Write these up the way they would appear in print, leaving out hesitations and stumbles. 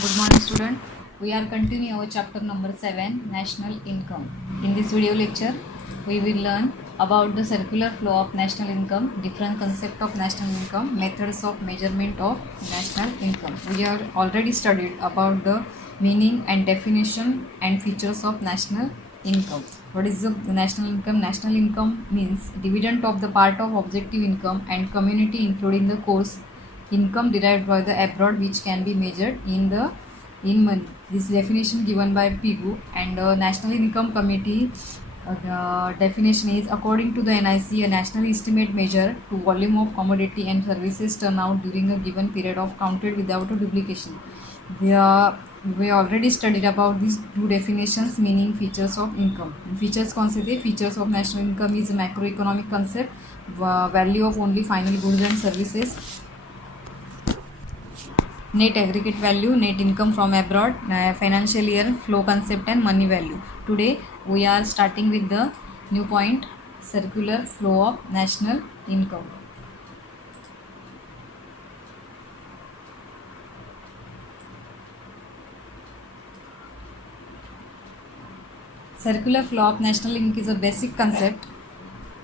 Good morning, student. We are continuing our chapter number 7, National Income. In this video lecture, we will learn about the circular flow of national income, different concept of national income, methods of measurement of national income. We have already studied about the meaning and definition and features of national income. What is the national income? National income means dividend of the part of objective income and community, including the course income derived by the abroad, which can be measured in money. This definition given by Pigu and National Income Committee. The definition is according to the NIC, a national estimate measure to volume of commodity and services turned out during a given period of counted without a duplication. We already studied about these two definitions, meaning features of income. Features कौन से थे? Features of national income is a macroeconomic concept, value of only final goods and services, net aggregate value, net income from abroad, financial year, flow concept and money value. Today we are starting with the new point, circular flow of national income. Circular flow of national income is a basic concept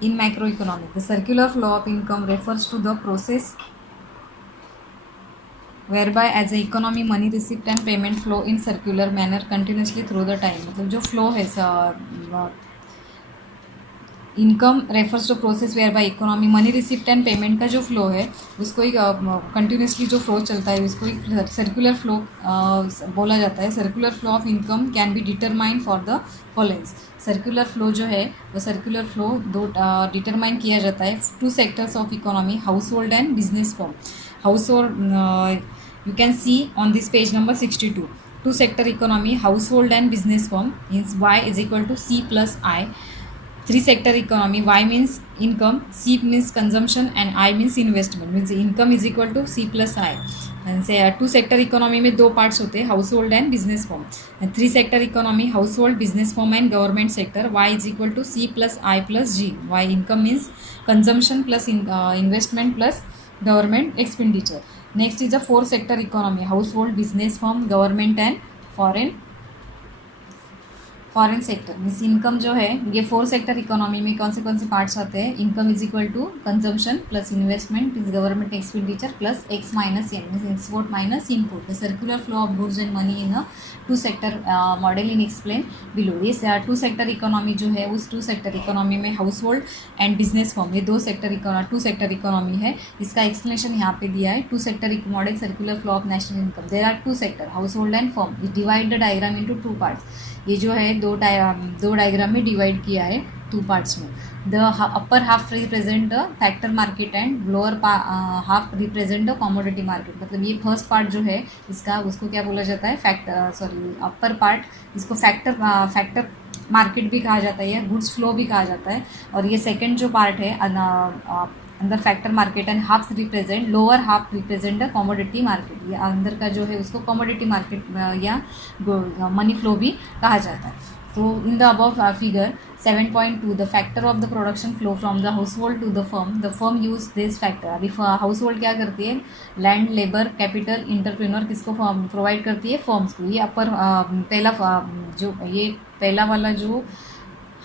in macroeconomics. The circular flow of income refers to the process whereby as a economy money receipt and payment flow in circular manner continuously through the time. मतलब जो flow है income refers to process where by economy money receipt and payment का जो फ्लो है उसको एक कंटिन्यूसली जो फ्लो चलता है उसको एक सर्कुलर फ्लो बोला जाता है. Circular flow of income can be determined for the followings. Circular flow जो है वो सर्कुलर फ्लो दो डिटरमाइन किया जाता है to sectors of economy, house hold and business form. House hold you can see on this page number 62. Two sector economy, household and business firm means Y is equal to C plus I. Three sector economy, Y means income, C means consumption and I means investment. Means income is equal to C plus I. And say two sector economy में दो parts होते हैं, household and business firm. And three sector economy, household, business firm and government sector. Y is equal to C plus I plus G. Y income means consumption plus investment plus government expenditure. Next is a four sector economy, household, business firm, government and foreign sector. Means income जो है ये four sector economy में कौन से parts आते हैं? Income is equal to consumption plus investment is government expenditure plus X minus N means export minus import. The circular flow of goods and money in a two sector model in explain below. ये two sector economy जो है उस two sector economy में household and business form ये two sector economy है. इसका explanation यहाँ पे दिया है. Two sector model circular flow of national income. There are two sector household and form. We divide the diagram into two parts. ये जो है दो डायग्राम में डिवाइड किया है टू पार्ट्स में. The upper half represent the factor market and lower half represent the commodity market. मतलब ये फर्स्ट पार्ट जो है इसका उसको क्या बोला जाता है? अपर पार्ट इसको फैक्टर मार्केट भी कहा जाता है, गुड्स फ्लो भी कहा जाता है. और ये सेकेंड जो पार्ट है अंदर factor market and half represent lower half represent the commodity market. ये अंदर का जो है उसको कॉमोडिटी मार्केट या मनी फ्लो भी कहा जाता है. तो in the above figure 7.2 the factor of the production flow from the household to the firm use this factor. अभी हाउस होल्ड क्या करती है? लैंड, लेबर, कैपिटल, इंटरप्रेन्योर किसको प्रोवाइड करती है? फर्म्स को. ये अपर पहला वाला जो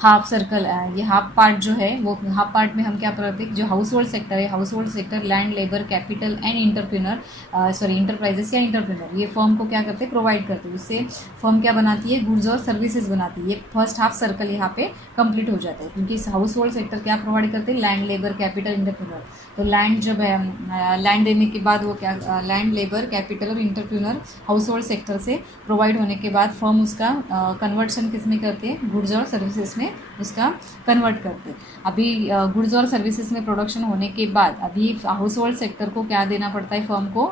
हाफ सर्कल ये हाफ पार्ट जो है वो हाफ पार्ट में हम क्या पढ़ते हैं? जो हाउस होल्ड सेक्टर है, house hold sector land, labour, capital and enterprises या इंटरप्रेन्योर ये फर्म को क्या करते हैं? प्रोवाइड करते हैं. उससे फर्म क्या बनाती है? गुड्स और सर्विसेज बनाती है. ये फर्स्ट हाफ सर्कल यहाँ पे कंप्लीट हो जाता है क्योंकि हाउस होल्ड सेक्टर क्या प्रोवाइड करते हैं? Land, labour, capital, entrepreneur. तो लैंड जब है लैंड देने के बाद वो क्या लैंड, लेबर, कैपिटल और इंटरप्रेन्योर हाउस होल्ड सेक्टर से प्रोवाइड होने के बाद फर्म उसका कन्वर्शन किस में करते हैं? गुड्स और सर्विसेज में उसका कन्वर्ट करते. अभी गुड्स और सर्विसेज में प्रोडक्शन होने के बाद अभी हाउस होल्ड सेक्टर को क्या देना पड़ता है? फर्म को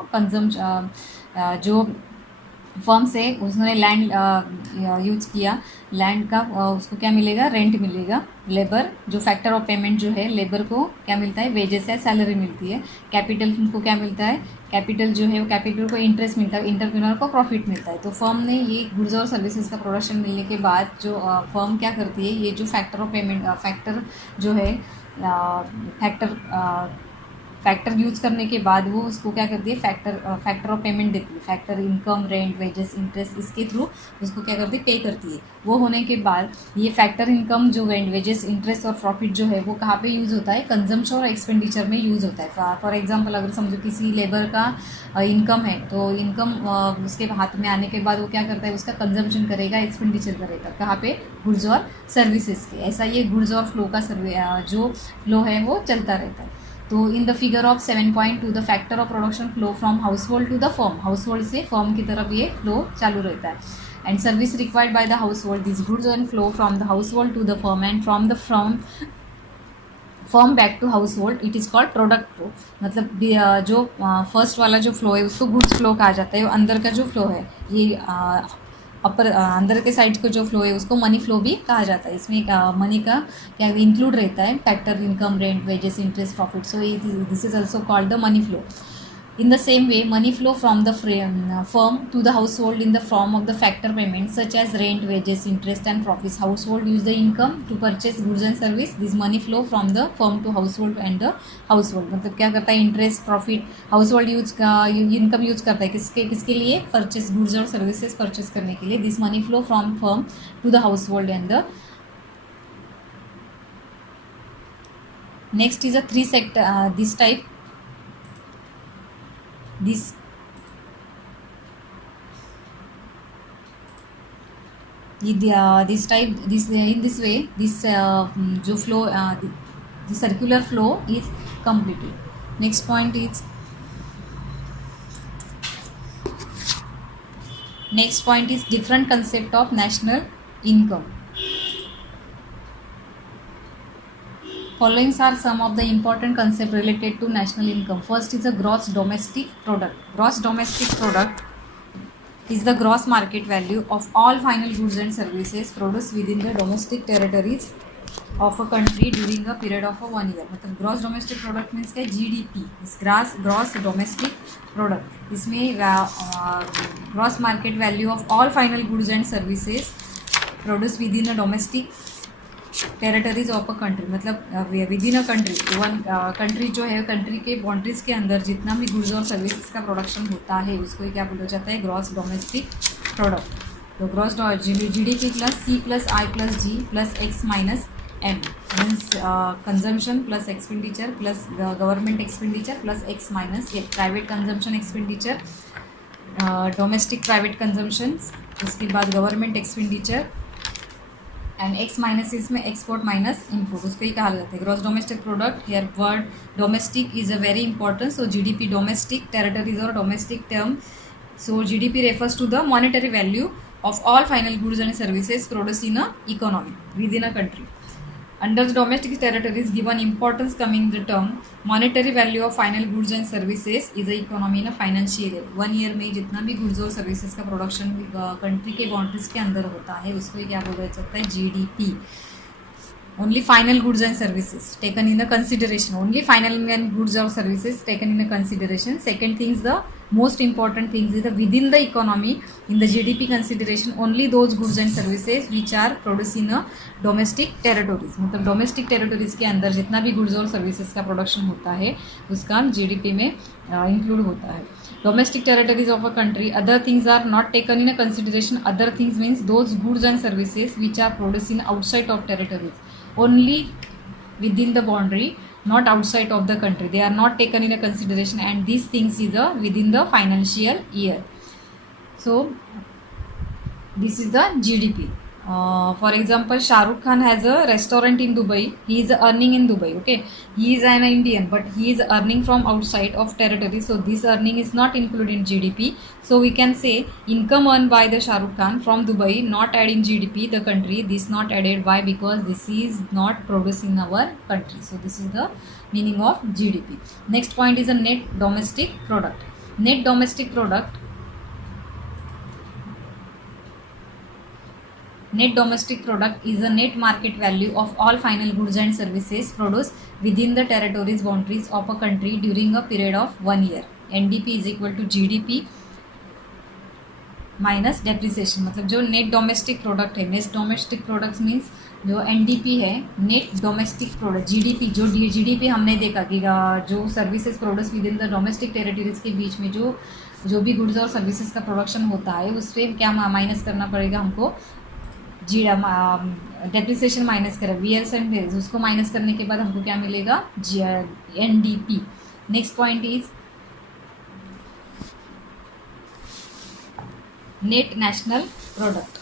जो फर्म से उसने लैंड यूज किया लैंड का उसको क्या मिलेगा? रेंट मिलेगा. लेबर जो फैक्टर ऑफ पेमेंट जो है लेबर को क्या मिलता है? वेजेस या सैलरी मिलती है. कैपिटल को क्या मिलता है? कैपिटल जो है वो कैपिटल को इंटरेस्ट मिलता है, इंटरप्रेन्योर को प्रॉफिट मिलता है. तो फर्म ने ये गुड्स और सर्विसेज का प्रोडक्शन मिलने के बाद जो फर्म क्या करती है? ये जो फैक्टर ऑफ पेमेंट फैक्टर जो है फैक्टर फैक्टर यूज करने के बाद वो उसको क्या करती है, फैक्टर ऑफ पेमेंट देती है, factor income, rent, wages, interest, इसके थ्रू उसको क्या करती है, पे करती है। वो होने के बाद ये फैक्टर इनकम जो रेंट, वेजेस, इंटरेस्ट और प्रॉफिट जो है वो कहाँ पे यूज़ होता है, कंजम्पशन और एक्सपेंडिचर में यूज़ होता है। फॉर एग्जांपल अगर समझो किसी लेबर का इनकम है, तो इनकम उसके हाथ में आने के बाद वो क्या करता है, उसका कंजम्पशन करेगा, एक्सपेंडिचर करेगा, कहाँ पे, गुड्स और सर्विसेज के। ऐसा ये गुड्स और फ्लो का जो फ्लो है वो चलता रहता है। तो in the figure of 7.2 the factor of production flow from household to the firm, household से फर्म की तरफ ये फ्लो चालू रहता है। And service required by the household, this goods and flow from the household to the firm and from the firm back to household, it is called product flow. मतलब जो फर्स्ट वाला जो फ्लो है उसको goods flow कहा जाता है, अंदर का जो फ्लो है ये अपर अंदर के साइड को जो फ्लो है उसको मनी फ्लो भी कहा जाता है। इसमें मनी का क्या इंक्लूड रहता है, factor income, rent, wages, interest, profit, so this is also called the money flow. In the same way, money flow from the firm to the household in the form of the factor payments such as rent, wages, interest and profits. Household use the income to purchase goods and service. This money flow from the firm to household and the household. मतलब क्या करता है, interest, profit, household use का income use करता है किसके लिए, purchase goods और सर्विसेज परचेस करने के लिए। This money flow from firm to the household and the next is a three sector this type this this type this in this way this जो flow the circular flow is completed. Next point is different concept of national income. Following are some of the important concepts related to national income. First is the gross domestic product. Gross domestic product is the gross market value of all final goods and services produced within the domestic territories of a country during a period of 1 year. मतलब gross domestic product means क्या, GDP, gross domestic product. इसमें gross market value of all final goods and services produced within a domestic territories of a country, मतलब within a country, one country जो है, कंट्री के बाउंड्रीज के अंदर जितना भी गुड्स और सर्विसेज का प्रोडक्शन होता है उसको क्या बोला जाता है, ग्रॉस डोमेस्टिक प्रोडक्ट। तो gross GDP plus C plus I plus G plus X minus M means consumption plus expenditure plus government expenditure plus X minus M, private consumption expenditure, domestic private consumption, उसके बाद government expenditure and X minus इसमें export minus import, उसको ही कहा जाता है gross domestic product. Here word domestic is a very important, so GDP domestic, territories और domestic term, so GDP refers to the monetary value of all final goods and services produced in a economy within a country. Under the domestic territories, given importance coming the term monetary value of final goods and services is a economy in a financial year. 1 year में जितना भी गुड्स और सर्विसेज का production country के बाउंड्रीज के अंदर होता है उसको क्या बोला जा सकता है, GDP. Only final goods and services taken in a consideration. Only final and goods or services taken in a consideration. Second thing is the most important things is the within the economy in the GDP consideration only those goods and services which are produced in a domestic territories. मतलब domestic territories के अंदर जितना भी goods और services का production होता है उसका GDP में include होता है. Domestic territories of a country, other things are not taken in a consideration. Other things means those goods and services which are produced in outside of territories, only within the boundary, not outside of the country. They are not taken in a consideration and these things is within the financial year. So this is the GDP. For example, Shah Rukh Khan has a restaurant in Dubai. He is earning in Dubai. Okay, he is an Indian, but he is earning from outside of territory. So this earning is not included in GDP. So we can say income earned by the Shah Rukh Khan from Dubai not add in GDP the country. This not added. Why? Because this is not produced in our country. So this is the meaning of GDP. Next point is a net domestic product. Net domestic product. Net domestic product is the net market value of all final goods and services produced within the territories boundaries of a country during a period of 1 year. NDP is equal to GDP minus depreciation, मतलब जो net domestic product है, net domestic products means जो एनडीपी है, net domestic product, GDP, जो जीडीपी हमने देखा कि जो services products with in the domestic territories के बीच में जो भी गुड्स और सर्विसेज का प्रोडक्शन होता है उस पर क्या माइनस करना पड़ेगा हमको, जी डेप्रिसिएशन माइनस करें, वीएल्स एंड वेल्स, उसको माइनस करने के बाद हमको क्या मिलेगा, G NDP. Next point is net national product.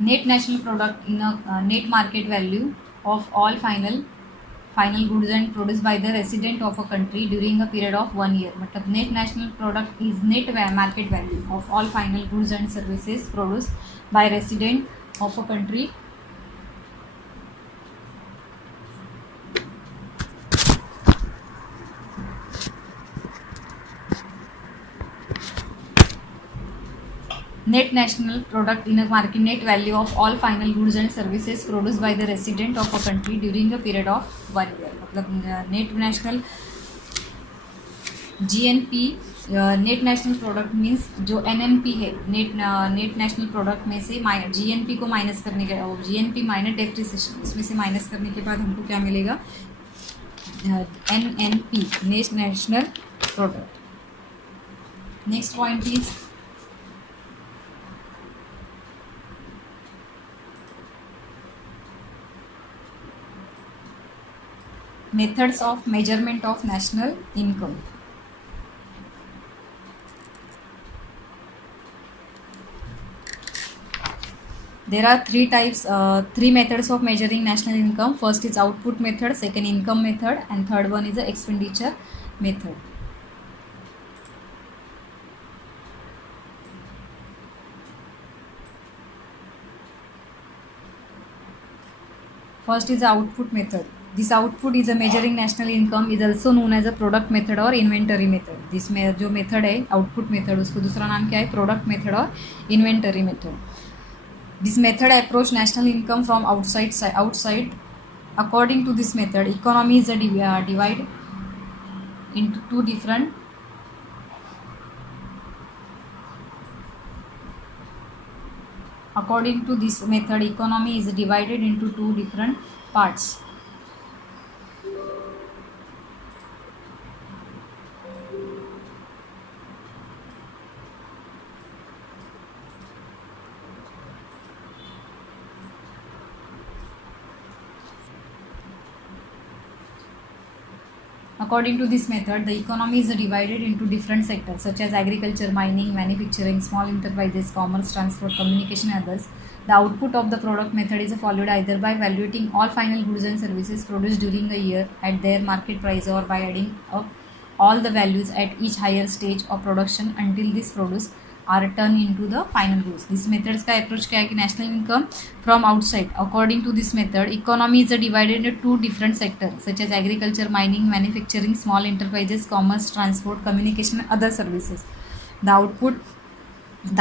Net national product in a net market value of all final goods and produced by the resident of a country during a period of 1 year। मतलब net national product is net market value of all final goods and services produced by resident of a country net national product in a market net value of all final goods and services produced by the resident of a country during a period of 1 year। मतलब net national GNP, net national product means जो एनएनपी है, net national product में से जीएनपी को माइनस करने के, GNP minus depreciation, इसमें से माइनस करने के बाद हमको क्या मिलेगा, NNP, net national product. Next point is methods of measurement of national income। There are three methods of measuring national income. First is output method, second income method, and third one is the expenditure method। First is the output method। This output is a measuring national income is also known as a product method और inventory method। जिसमें जो मेथड है output method, उसको दूसरा नाम क्या है, product method और inventory method. This method approach national income from outside. According to this method economy is divide into two different according to this method economy is divided into two different parts। According to this method, the economy is divided into different sectors such as agriculture, mining, manufacturing, small enterprises, commerce, transport, communication, and others। The output of the product method is followed either by evaluating all final goods and services produced during a year at their market price or by adding up all the values at each higher stage of production until this produce are turned into the final goods। This methods का approach क्या है कि national income from outside। According to this method, economy is divided into two different sectors such as agriculture, mining, manufacturing, small enterprises, commerce, transport, communication, and other services। The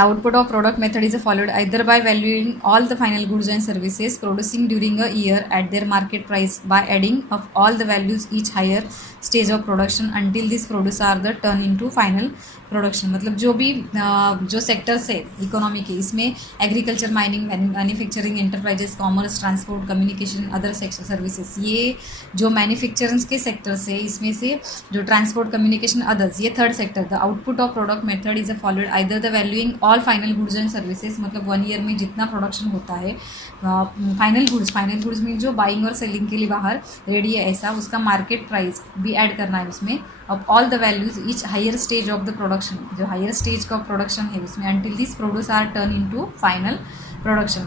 output of product method is followed either by valuing all the final goods and services producing during a year at their market price by adding up all the values each higher stage of production until this produce are the turn into final production. मतलब जो भी जो सेक्टर्स है इकोनॉमी के, इसमें agriculture, mining, manufacturing, enterprises, commerce, transport, communication, other sector services, ये जो मैन्युफैक्चरिंग के सेक्टर्स है, इसमें से जो ट्रांसपोर्ट, कम्युनिकेशन, अदर्स, ये third sector. The output of product method is followed either the valuing all final goods and services. मतलब 1 ईयर में जितना प्रोडक्शन होता है फाइनल गुड्स मीन जो बाइंग और सेलिंग के लिए बाहर रेडी है ऐसा, उसका मार्केट प्राइस भी ऐड करना है उसमें। अब all the values each higher stage of the production, जो हायर स्टेज का प्रोडक्शन है उसमें until this produce are turn into final production.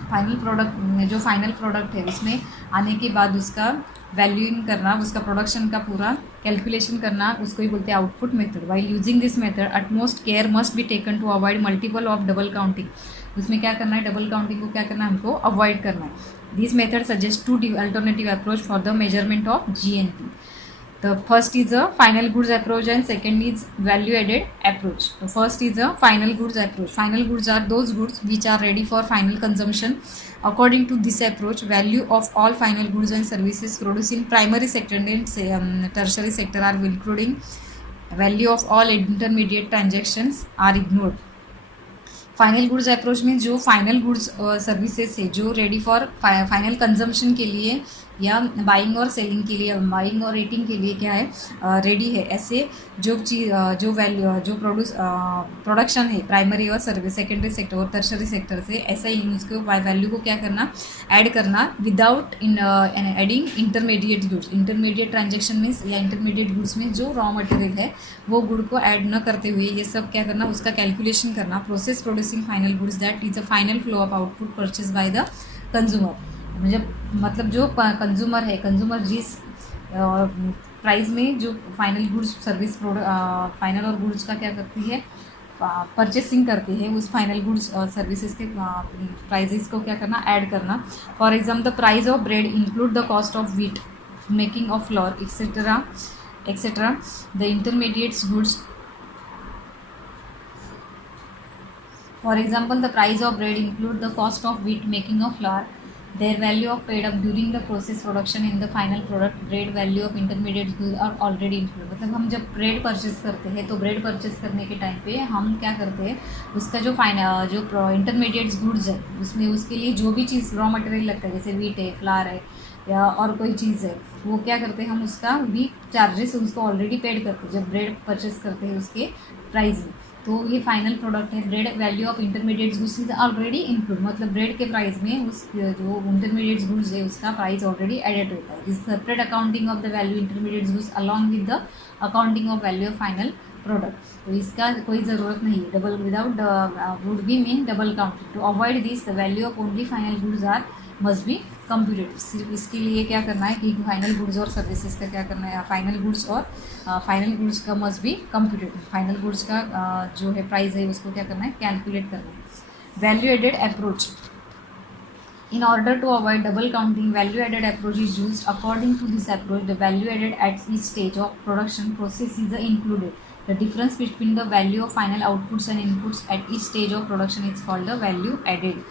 जो फाइनल प्रोडक्ट है उसमें आने के बाद उसका वैल्यूइंग करना, उसका प्रोडक्शन का पूरा कैलकुलेशन करना, उसको ही बोलते हैं output method. While using this method utmost care must be taken to avoid multiple of double counting. उसमें क्या करना है, डबल काउंटिंग को क्या करना है, हमको अवॉइड करना है। This method suggest two alternative approach for the measurement of GNP. The first is a final goods approach and second is value added approach. The first is a final goods approach. Final goods are those goods which are ready for final consumption. According to this approach, value of all final goods and services produced in primary sector and tertiary sector are including value of all intermediate transactions are ignored. Final goods approach में जो final goods services है जो ready for final consumption के लिए या बाइंग और सेलिंग के लिए, बाइंग और रेटिंग के लिए क्या है रेडी है, ऐसे जो चीज़ जो वैल्यू जो प्रोडक्शन है प्राइमरी और सर्विस सेकेंडरी सेक्टर और टर्शरी सेक्टर से, ऐसा ही उसको वैल्यू को क्या करना ऐड करना without adding intermediate goods. Intermediate transaction में या इंटरमीडिएट गुड्स में जो रॉ मटेरियल है वो गुड को ऐड न करते हुए ये सब क्या करना उसका कैलकुलेशन करना. Process producing final goods that is a final flow of output purchase by the consumer. मतलब जो कंज्यूमर है, कंज्यूमर जिस प्राइस में जो फाइनल गुड्स सर्विस फाइनल और गुड्स का क्या करती है परचेसिंग करती है, उस फाइनल गुड्स और सर्विसेज के प्राइजेस को क्या करना ऐड करना. For example the price of bread include the cost of wheat making of floor etcetera etcetera. The intermediates goods. For example, the price of bread include the cost of wheat making of flour. Their value of paid up during the process production in the final product. Bread value of intermediate goods are already included. मतलब हम जब bread purchase करते हैं तो bread purchase करने के टाइम पे हम क्या करते हैं उसका जो जो इंटरमीडिएट्स गुड्स है उसमें उसके लिए जो भी चीज़ रॉ मटेरियल लगता है जैसे वीट है, फ्लावर है या और कोई चीज़ है, वो क्या करते हैं हम उसका भी चार्जेस उसको ऑलरेडी पेड करते हैं जब ब्रेड परचेस करते हैं उसके प्राइस में. तो ये फाइनल प्रोडक्ट है. Bread value of intermediate goods is already include. मतलब ब्रेड के प्राइस में उस जो इंटरमीडिएट गुड्स है उसका प्राइस ऑलरेडी एडेड होता है. This separate accounting of the value intermediate goods along with the accounting of value of final product. तो इसका कोई ज़रूरत नहीं है. Double without would be mean double counting. To avoid this the value of only final goods are must be computed. सिर्फ इसके लिए क्या करना है कि फाइनल गुड्स और सर्विसेज का क्या करना है, फाइनल गुड्स और फाइनल गुड्स का must be computed. Final goods का जो है प्राइस है उसको क्या करना है कैलकुलेट करना है. Value added approach. In order to avoid double counting, value added approach is used. According to this approach, the value added at each stage of production process is included. The difference between the value of final outputs and inputs at each stage of production is called the value added.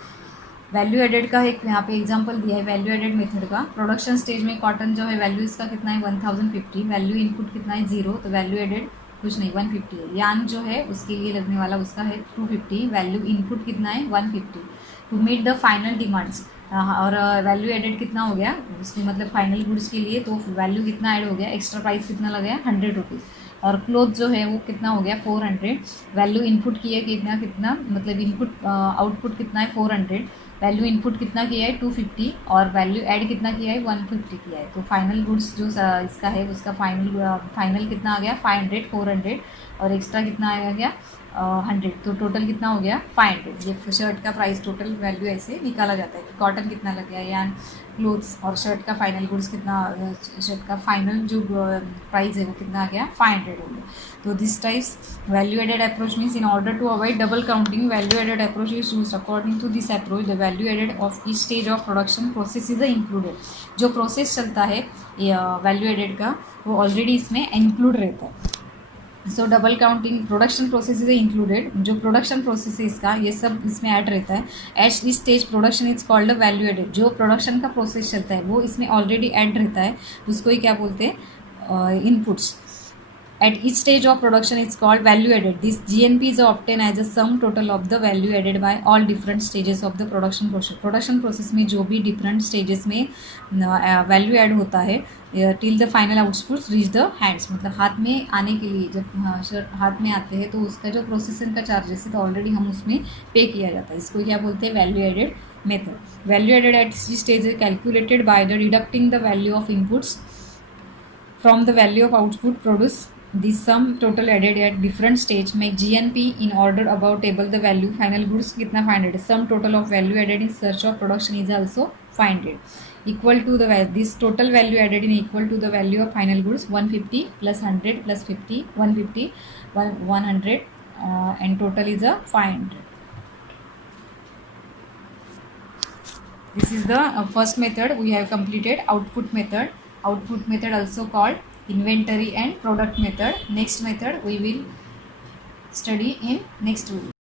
Value added का एक यहाँ पे example दिया है value added method का. Production stage में cotton जो है वैल्यू इसका कितना है 1050, वैल्यू इनपुट कितना है 0, तो वैल्यू एडेड कुछ नहीं 150 है. यान जो है उसके लिए लगने वाला उसका है 250, वैल्यू इनपुट कितना है 150 to meet the final demands. और वैल्यू एडेड कितना हो गया उसमें मतलब फाइनल गुड्स के लिए तो वैल्यू कितना ऐड हो गया, एक्स्ट्रा प्राइस कितना लगा 100 रुपीज़. और क्लोथ जो है वो कितना हो गया 400. वैल्यू इनपुट किया कितना मतलब इनपुट आउटपुट कितना है 400, वैल्यू इनपुट कितना किया है 250 और वैल्यू ऐड कितना किया है 150 किया है. तो फाइनल गुड्स जो इसका है उसका फाइनल कितना आ गया 500, 400 और एक्स्ट्रा कितना आ गया 100. तो टोटल कितना हो गया 500. ये शर्ट का प्राइस टोटल वैल्यू ऐसे निकाला जाता है कि कॉटन कितना लग गया या क्लोथ्स और शर्ट का फाइनल गुड्स कितना, शर्ट का फाइनल जो प्राइस है वो कितना आ गया 500 हो गया. तो this types value added approach means in order to avoid double counting value added approach is used. According to this approach the value added of each stage of production process is included. जो process चलता है value added का वो ऑलरेडी इसमें इंक्लूड रहता है. सो double counting production process is included. जो production process है इसका ये सब इसमें ऐड रहता है. एट इस stage production is called value added. जो प्रोडक्शन का प्रोसेस चलता है वो इसमें ऑलरेडी ऐड रहता है, उसको ही क्या बोलते हैं inputs. At each stage of production is called value added. This GNP is obtained as a sum total of the value added by all different stages of the production process. Production process में जो भी different stages में value add होता है till the final outputs reach the hands. मतलब हाथ में आने के लिए जब शर्ट हाथ में आते हैं तो उसका जो प्रोसेसिंग का चार्जेस है तो ऑलरेडी हम उसमें पे किया जाता है. इसको क्या बोलते हैं value added method. Value added at each stage is calculated by the deducting the value of inputs from the value of output produced. The sum total added at different stage make GNP in order above table the value final goods कितना 500. Sum total of value added in search of production is also 500 equal to the this total value added in equal to the value of final goods 150 plus 100 plus 50 150 100 and total is a 500. This is the first method we have completed. Output method. Output method also called inventory and product method. Next method we will study in next video.